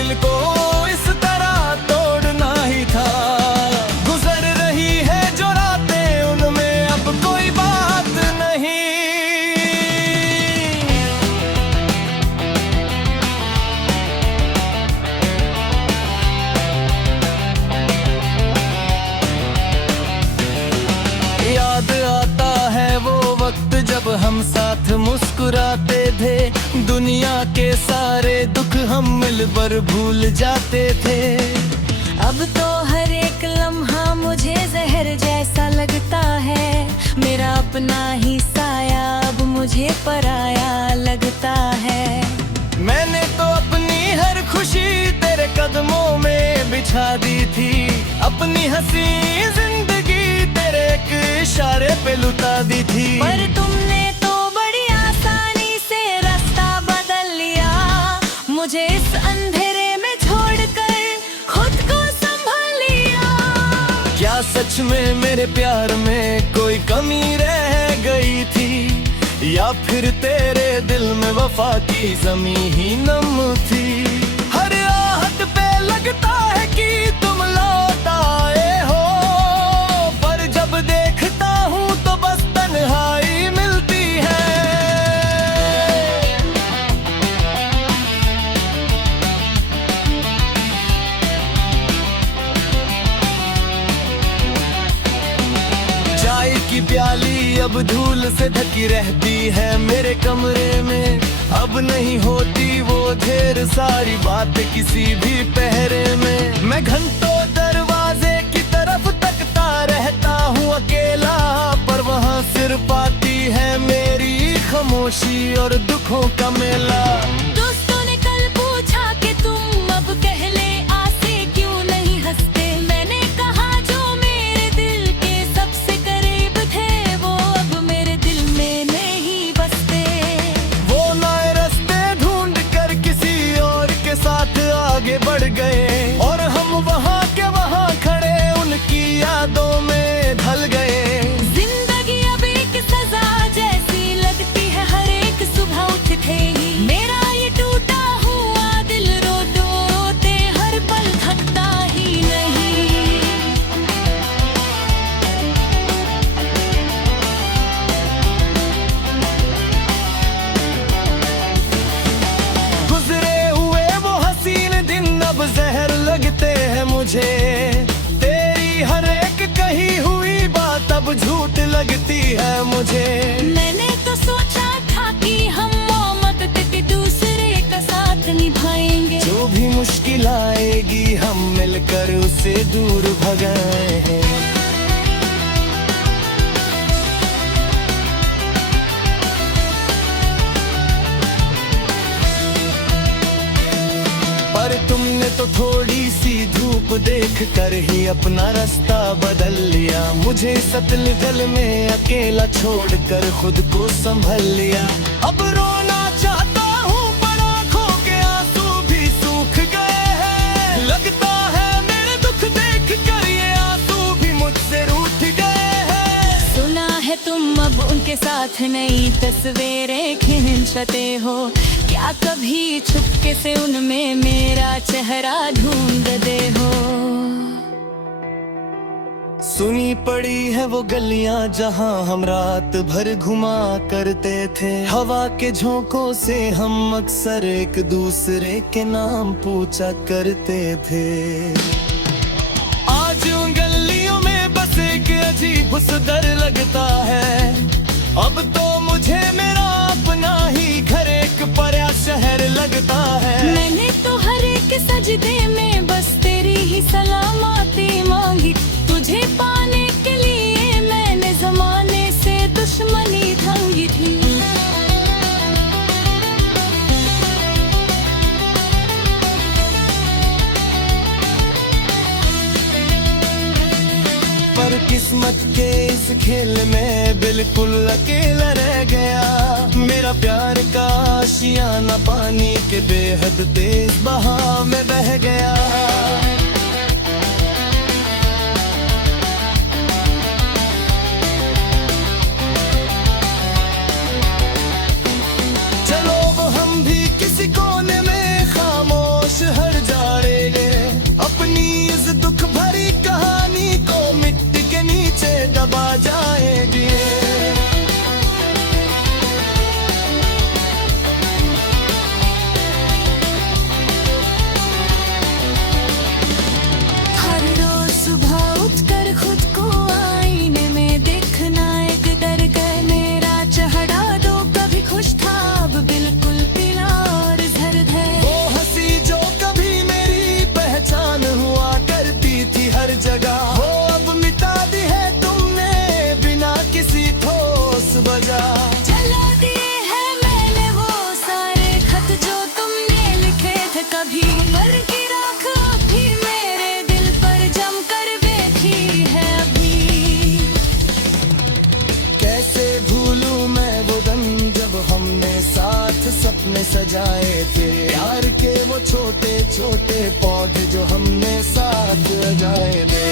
दिल को इस तरह तोड़ना ही था। गुजर रही है जो रातें उनमें अब कोई बात नहीं। याद आता है वो वक्त जब हम साथ मुस्कुराते थे, दुनिया के सारे दुख हम मिलकर भूल जाते थे। अब तो हर एक लम्हा मुझे जहर जैसा लगता है, मेरा अपना ही साया अब मुझे पराया लगता है। मैंने तो अपनी हर खुशी तेरे कदमों में बिछा दी थी, अपनी हंसी जिंदगी तेरे एक इशारे पे लुटा दी थी। पर तुमने तो बड़ी आसानी से रास्ता बदल लिया, मुझे इस अंधेरे में छोड़कर खुद को संभाल लिया। क्या सच में मेरे प्यार में कोई कमी रह गई थी, या फिर तेरे दिल में वफा की जमी ही नम थी। हर आहट पे लगता है कि तुम लौट आए हो, पर जब देखता हूँ तो बस तन्हाई मिलती है। चाय की प्याली अब धूल से ढकी रहती है मेरे कमरे में, अब नहीं होती वो ढेर सारी बातें किसी भी पहरे में। मैं घंटों दरवाजे की तरफ तकता रहता हूँ अकेला, पर वहाँ सिर्फ आती है मेरी खामोशी और दुखों का मेला। दोस्तों ने कल पूछा कि तुम अब पहले आसे क्यों नहीं हंसते, मैंने कहा जो मेरे दिल के सबसे करीब थे वो अब मेरे दिल में नहीं बसते। वो नए रास्ते ढूंढ कर किसी और के साथ आगे बढ़ गए, और हम वहाँ के वहाँ खड़े उनकी यादों में ढल गए। जिंदगी अब एक सजा जैसी लगती है, हर एक सुबह उठते ही मेरा ये टूटा हुआ दिल रोते रोते हर पल थकता ही नहीं। गुजरे हुए वो हसीन दिन अब जहर लगते हैं मुझे, तेरी हर एक कही हुई बात अब झूठ लगती है मुझे। मैंने तो सोचा था कि हम मोहब्बत के दूसरे का साथ निभाएंगे, जो भी मुश्किल आएगी हम मिलकर उसे दूर भगाएं। पर तुमने तो थोड़ी सी धूप देख कर ही अपना रास्ता बदल लिया, मुझे सतल जल में अकेला छोड़कर खुद को संभल लिया। अब रोना चाहता हूँ पर आँखों के आंसू भी सूख गए हैं, लगता है मेरे दुख देख कर ये आंसू भी मुझसे रूठ गए हैं। सुना है तुम अब उनके साथ नई तस्वीरें खींचते हो, क्या कभी छुपके से उनमें मेरा चेहरा ढूंढते हो। सुनी पड़ी है वो गलियां जहां हम रात भर घुमा करते थे, हवा के झोंकों से हम अक्सर एक दूसरे के नाम पूछा करते थे। आज उन गलियों में बस एक अजीब सा डर लगता है, अब तो मुझे मेरा अपना ही घर एक परा शहर लगता है। मैंने तो हर एक सजदे में बस तेरी ही सलामती मांगी, तुझे पाने के लिए मैंने जमाने से दुश्मनी थांगी थी। पर किस्मत के इस खेल में बिल्कुल अकेला रह गया, मेरा प्यार का आशियाना पानी के बेहद तेज बहाव में बह गया। चलो वो हम भी किसी कोने में खामोश हर जा दुख भरी कहानी को मिट्टी के नीचे दबा जाएगी। हर रोज सुबह उठकर खुद को आईने में देखना एक डर गए मेरा चेहरा दो कभी खुश था अब बिल्कुल पीला और जर्द है। वो हंसी जो कभी मेरी पहचान हुआ करती थी हर जगह, वो अब मिटा दी है तुमने बिना किसी ठोस वजह। जला दिए हैं मैंने वो सारे खत जो तुमने लिखे थे कभी, पर की राख अभी मेरे दिल पर जम कर बैठी है अभी। कैसे भूलूं मैं वो दिन जब हमने साथ सपने सजाए थे, प्यार के वो छोटे छोटे पौधे जो हमने साथ लगाए थे।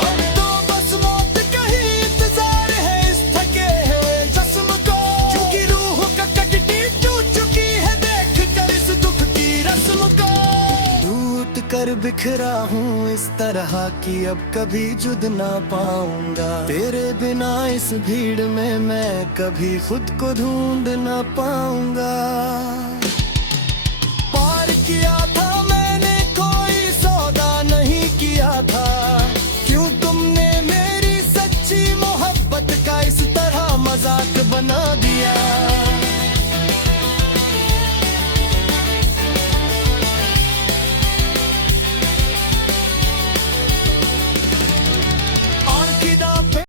अब तो बस मौत का ही इंतजार है इस थके हुए जिस्म को, क्योंकि रूह का कटती टूट चुकी है देख कर इस दुख की रस्म को। टूट कर बिखरा हूँ इस तरह कि अब कभी जुद ना पाऊंगा, तेरे बिना इस भीड़ में मैं कभी खुद को ढूंढ ना पाऊंगा। पार किया